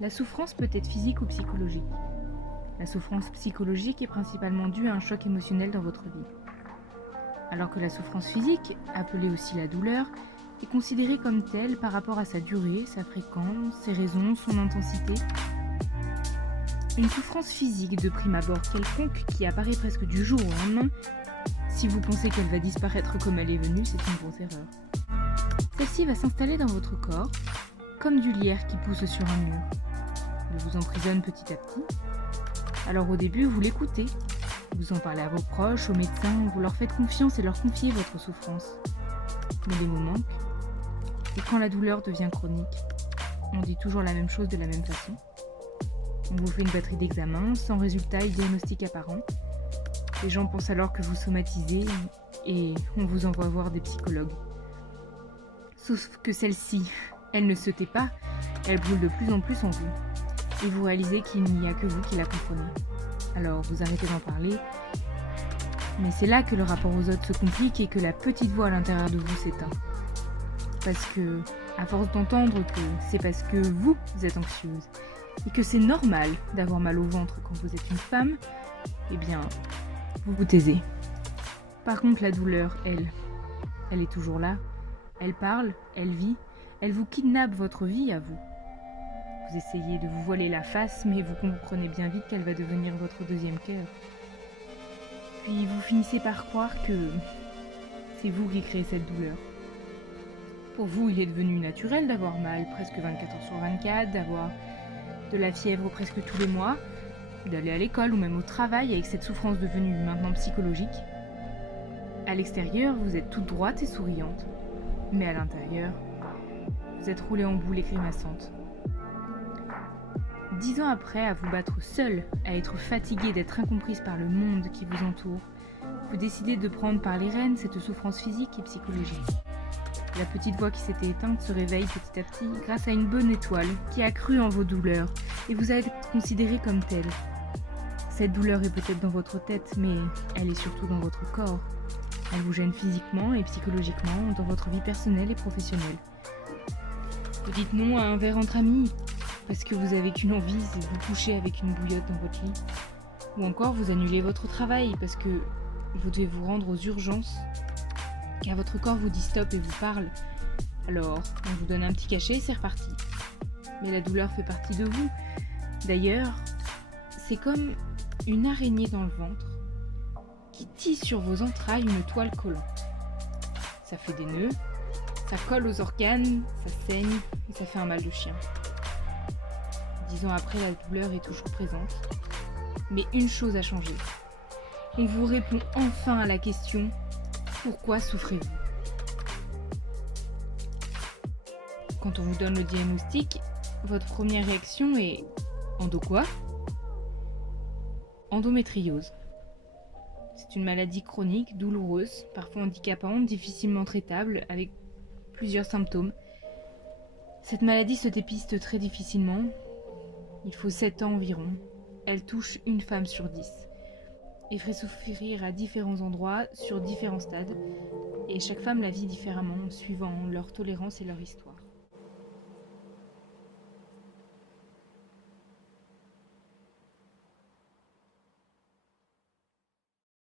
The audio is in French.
La souffrance peut être physique ou psychologique. La souffrance psychologique est principalement due à un choc émotionnel dans votre vie. Alors que la souffrance physique, appelée aussi la douleur, est considérée comme telle par rapport à sa durée, sa fréquence, ses raisons, son intensité. Une souffrance physique de prime abord quelconque qui apparaît presque du jour au lendemain, si vous pensez qu'elle va disparaître comme elle est venue, c'est une grosse erreur. Celle-ci va s'installer dans votre corps, comme du lierre qui pousse sur un mur. Elle vous emprisonne petit à petit. Alors au début, vous l'écoutez. Vous en parlez à vos proches, aux médecins, vous leur faites confiance et leur confiez votre souffrance. Mais les mots manquent. Et quand la douleur devient chronique, on dit toujours la même chose de la même façon. On vous fait une batterie d'examens, sans résultat et diagnostic apparent. Les gens pensent alors que vous somatisez et on vous envoie voir des psychologues. Sauf que celle-ci, elle ne se tait pas, elle brûle de plus en plus en vous. Et vous réalisez qu'il n'y a que vous qui la comprenez. Alors vous arrêtez d'en parler, mais c'est là que le rapport aux autres se complique et que la petite voix à l'intérieur de vous s'éteint. Parce que, à force d'entendre que c'est parce que vous êtes anxieuse et que c'est normal d'avoir mal au ventre quand vous êtes une femme, eh bien, vous vous taisez. Par contre, la douleur, elle est toujours là. Elle parle, elle vit, elle vous kidnappe votre vie à vous. Vous essayez de vous voiler la face, mais vous comprenez bien vite qu'elle va devenir votre deuxième cœur. Puis vous finissez par croire que c'est vous qui créez cette douleur. Pour vous, il est devenu naturel d'avoir mal presque 24 heures sur 24, d'avoir de la fièvre presque tous les mois, d'aller à l'école ou même au travail avec cette souffrance devenue maintenant psychologique. À l'extérieur, vous êtes toute droite et souriante, mais à l'intérieur, vous êtes roulée en boule et grimaçante. 10 ans après, à vous battre seule, à être fatiguée d'être incomprise par le monde qui vous entoure, vous décidez de prendre par les rênes cette souffrance physique et psychologique. La petite voix qui s'était éteinte se réveille petit à petit grâce à une bonne étoile qui a cru en vos douleurs et vous a été considérée comme telle. Cette douleur est peut-être dans votre tête, mais elle est surtout dans votre corps. Elle vous gêne physiquement et psychologiquement dans votre vie personnelle et professionnelle. Vous dites non à un verre entre amis parce que vous avez qu'une envie, c'est de vous coucher avec une bouillotte dans votre lit. Ou encore vous annulez votre travail parce que vous devez vous rendre aux urgences, car votre corps vous dit stop et vous parle. Alors, on vous donne un petit cachet et c'est reparti. Mais la douleur fait partie de vous. D'ailleurs, c'est comme une araignée dans le ventre qui tisse sur vos entrailles une toile collante. Ça fait des nœuds, ça colle aux organes, ça saigne et ça fait un mal de chien. 10 ans après, la douleur est toujours présente. Mais une chose a changé. On vous répond enfin à la question « Pourquoi souffrez-vous » Quand on vous donne le diagnostic, votre première réaction est « Endo quoi ?» Endométriose. C'est une maladie chronique, douloureuse, parfois handicapante, difficilement traitable, avec plusieurs symptômes. Cette maladie se dépiste très difficilement. Il faut 7 ans environ. Elle touche une femme sur 10. Et fait souffrir à différents endroits, sur différents stades. Et chaque femme la vit différemment, suivant leur tolérance et leur histoire.